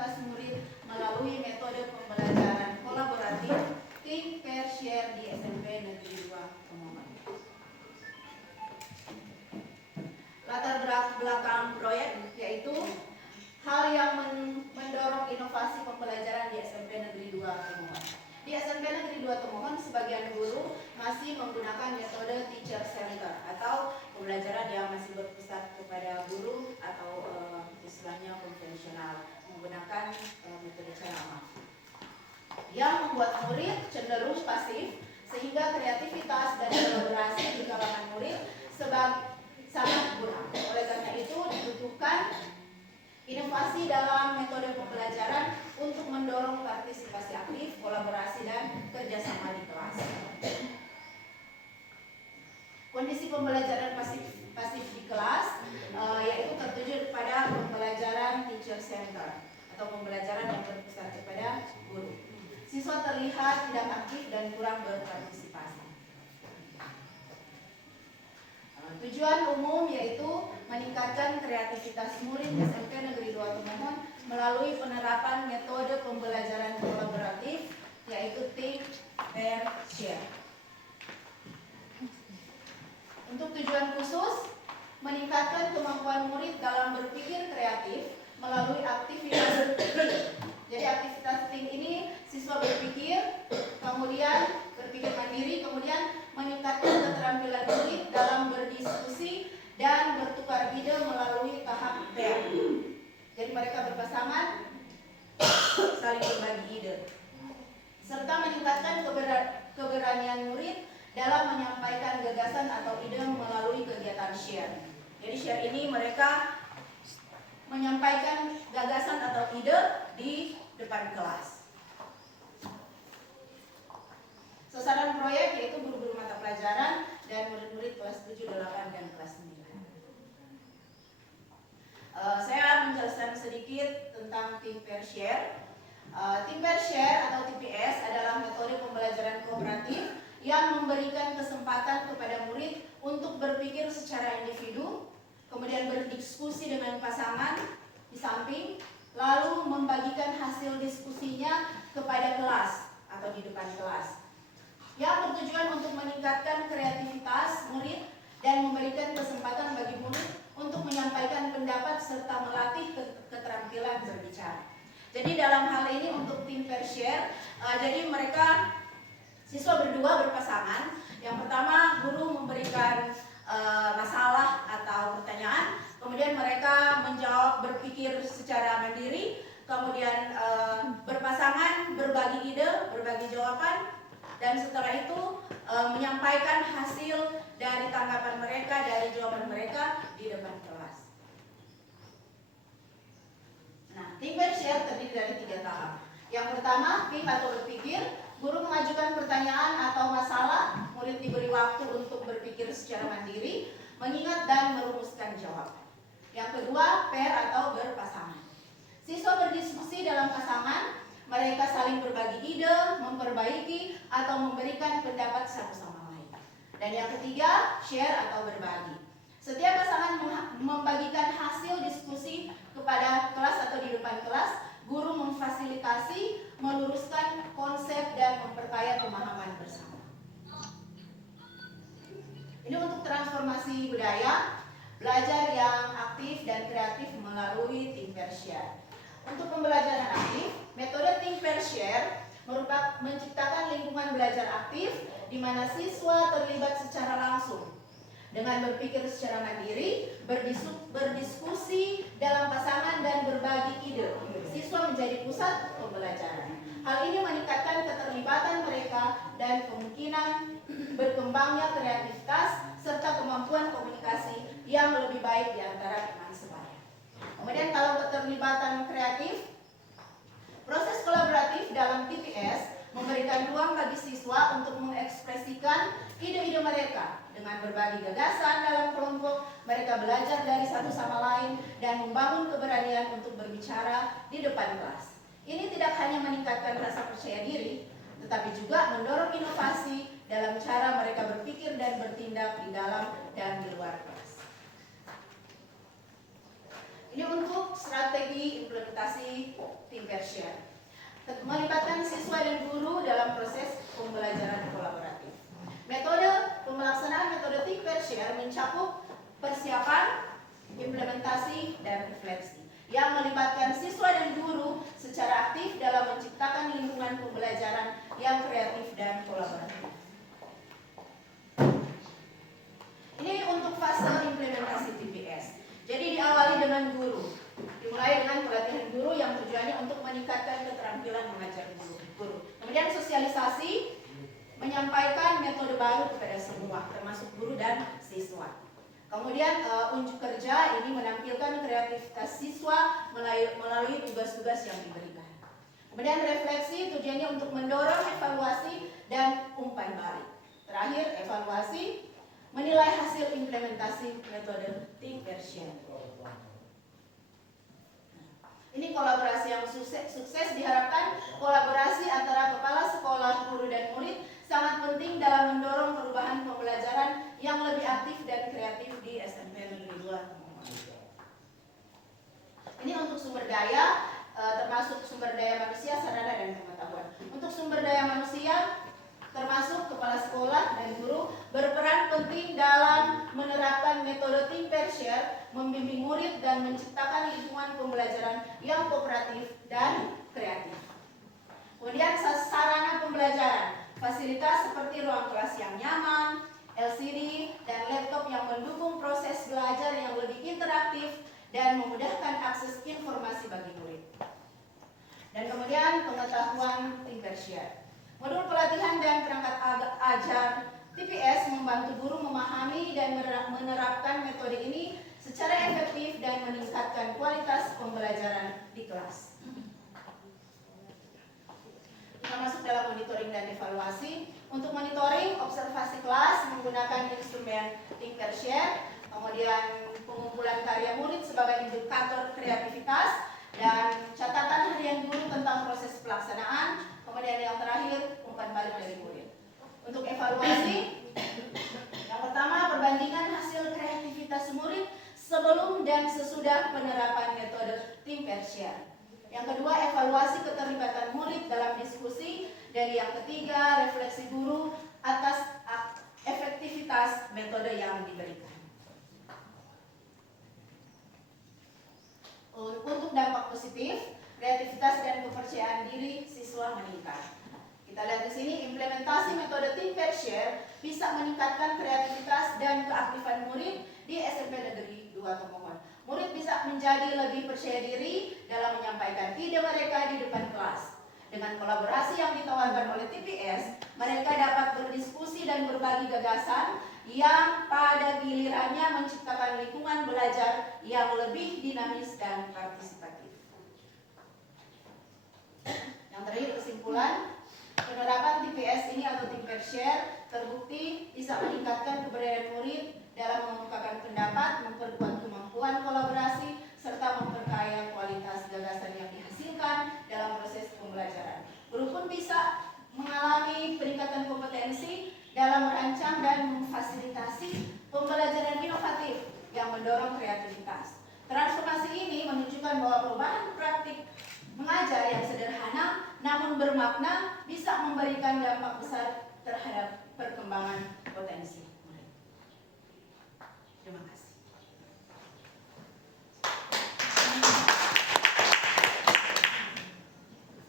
kreativitas murid melalui metode pembelajaran kolaboratif Think, Pair, Share di SMP Negeri 2 Tomohon. Latar belakang proyek yaitu hal yang mendorong inovasi pembelajaran di SMP Negeri 2 Tomohon. Di SMP Negeri 2 Tomohon, sebagian guru masih menggunakan metode teacher center atau pembelajaran yang masih berpusat kepada guru atau istilahnya konvensional, menggunakan metode ceramah yang membuat murid cenderung pasif sehingga kreativitas dan kolaborasi di kalangan murid sangat kurang. Oleh karena itu dibutuhkan inovasi dalam metode pembelajaran untuk mendorong partisipasi aktif, kolaborasi, dan kerjasama di kelas. Kondisi pembelajaran pasif di kelas yaitu tertuju pada pembelajaran teacher center atau pembelajaran yang berpusat kepada guru. Siswa terlihat tidak aktif dan kurang berpartisipasi. Tujuan umum yaitu meningkatkan kreativitas murid SMP Negeri 2 Tomohon melalui penerapan metode pembelajaran kolaboratif yaitu Think, Pair, Share. Untuk tujuan khusus, meningkatkan kemampuan murid dalam berpikir kreatif melalui aktivitas think. Jadi aktivitas think ini siswa berpikir, kemudian berpikir mandiri, kemudian meningkatkan keterampilan murid dalam berdiskusi dan bertukar ide melalui tahap pair. Jadi mereka berpasangan saling berbagi ide, serta meningkatkan keberanian murid dalam menyampaikan gagasan atau ide melalui kegiatan share. Jadi share ini mereka menyampaikan gagasan atau ide di depan kelas. Sasaran proyek yaitu guru-guru mata pelajaran dan murid-murid kelas 7, 8, dan kelas 9. Saya menjelaskan sedikit tentang Think, Pair, Share. Think, Pair, Share atau TPS adalah metode pembelajaran kooperatif yang memberikan kesempatan kepada murid untuk berpikir secara individu, kemudian berdiskusi dengan pasangan di samping, lalu membagikan hasil diskusinya kepada kelas atau di depan kelas, yang bertujuan untuk meningkatkan kreativitas murid dan memberikan kesempatan bagi murid untuk menyampaikan pendapat serta melatih keterampilan berbicara. Jadi dalam hal ini untuk Think, Pair, Share, jadi mereka siswa berdua berpasangan. Yang pertama, guru memberikan masalah atau pertanyaan, kemudian mereka menjawab berpikir secara mandiri, kemudian berpasangan berbagi ide, berbagi jawaban, dan setelah itu menyampaikan hasil dari tanggapan mereka, dari jawaban mereka di depan kelas. Nah, Think, Pair, Share terdiri dari 3 tahap. Yang pertama, think atau berpikir. Guru mengajukan pertanyaan atau masalah, murid diberi waktu untuk berpikir secara mandiri, mengingat dan merumuskan jawaban. Yang kedua, pair atau berpasangan. Siswa berdiskusi dalam pasangan, mereka saling berbagi ide, memperbaiki, atau memberikan pendapat satu sama lain. Dan yang ketiga, share atau berbagi. Setiap pasangan membagikan hasil diskusi kepada kelas atau di depan kelas. Guru memfasilitasi, meluruskan konsep dan memperkaya pemahaman bersama. Ini untuk transformasi budaya, belajar yang aktif dan kreatif melalui Think, Pair, Share. Untuk pembelajaran aktif, metode Think, Pair, Share merupakan menciptakan lingkungan belajar aktif di mana siswa terlibat secara langsung dengan berpikir secara mandiri, berdiskusi dalam pasangan, dan berbagi ide. Siswa menjadi pusat pembelajaran. Hal ini meningkatkan keterlibatan mereka dan kemungkinan berkembangnya kreativitas serta kemampuan komunikasi yang lebih baik di antara teman sebaya. Kemudian kalau keterlibatan kreatif, proses kolaboratif dalam TPS memberikan ruang bagi siswa untuk mengekspresikan ide-ide mereka. Dengan berbagi gagasan dalam kelompok, mereka belajar dari satu sama lain dan membangun keberanian untuk berbicara di depan kelas. Ini tidak hanya meningkatkan rasa percaya diri, tetapi juga mendorong inovasi dalam cara mereka berpikir dan bertindak di dalam dan di luar kelas. Ini untuk strategi implementasi tim pair share. Melibatkan siswa dan guru dalam proses pembelajaran kolaboratif. Metode pemelaksanaan metode tim pair share mencakup persiapan, implementasi, dan refleksi yang melibatkan siswa dan guru secara aktif dalam menciptakan lingkungan pembelajaran yang kreatif dan kolaboratif. Ini untuk fase implementasi TPS. Jadi diawali dengan guru. Dimulai dengan pelatihan guru yang tujuannya untuk meningkatkan keterampilan mengajar guru. Kemudian sosialisasi, menyampaikan metode baru kepada semua, termasuk guru dan siswa. Kemudian unjuk kerja ini menampilkan kreativitas siswa melalui tugas-tugas yang diberikan. Kemudian refleksi tujuannya untuk mendorong evaluasi dan umpan balik. Terakhir evaluasi, menilai hasil implementasi metode tim pair share. Ini kolaborasi yang sukses diharapkan kolaborasi antara kepala sekolah, guru, dan murid sangat penting dalam mendorong perubahan pembelajaran yang lebih aktif dan kreatif di SMP Negeri 2. Ini untuk sumber daya, termasuk sumber daya manusia, sarana, dan pengetahuan. Untuk sumber daya manusia, termasuk kepala sekolah dan guru, berperan penting dalam menerapkan metode tim pair share, membimbing murid, dan menciptakan lingkungan pembelajaran yang kooperatif dan kreatif. Kemudian sarana pembelajaran, fasilitas seperti ruang kelas yang nyaman, LCD, dan laptop yang mendukung proses belajar yang lebih interaktif dan memudahkan akses informasi bagi murid. Dan kemudian pengetahuan tim pair share. Modul pelatihan dan perangkat ajar TPS membantu guru memahami dan menerapkan metode ini secara efektif dan meningkatkan kualitas pembelajaran di kelas. Kita masuk dalam monitoring dan evaluasi. Untuk monitoring, observasi kelas menggunakan instrumen tim pair share, kemudian pengumpulan karya murid sebagai indikator kreativitas, dan catatan harian guru tentang proses pelaksanaan. Kemudian yang terakhir, umpan balik dari murid. Untuk evaluasi, yang pertama, perbandingan hasil kreativitas murid sebelum dan sesudah penerapan metode tim pair share. Yang kedua, evaluasi keterlibatan murid dalam diskusi. Dan yang ketiga, refleksi guru atas efektivitas metode yang diberikan. Untuk dampak positif, kreativitas dan kepercayaan diri siswa meningkat. Kita lihat di sini, implementasi metode tim pair share bisa meningkatkan kreativitas dan keaktifan murid di SMP Negeri 2 Tomohon. Murid bisa menjadi lebih percaya diri dalam menyampaikan ide mereka di depan kelas. Dengan kolaborasi yang ditawarkan oleh TPS, mereka dapat berdiskusi dan berbagi gagasan yang pada gilirannya menciptakan lingkungan belajar yang lebih dinamis dan partisipatif. Yang terakhir, kesimpulan, penerapan TPS ini atau tim pair share terbukti bisa meningkatkan keberanian murid dalam mengungkapkan pendapat, memperkuat kemampuan kolaborasi, serta memperkaya kualitas gagasan yang dihasilkan dalam proses pembelajaran. Guru pun bisa mengalami peningkatan kompetensi dalam merancang dan memfasilitasi pembelajaran inovatif yang mendorong kreativitas. Transformasi ini menunjukkan bahwa perubahan praktik mengajar yang sederhana namun bermakna bisa memberikan dampak besar terhadap perkembangan potensi.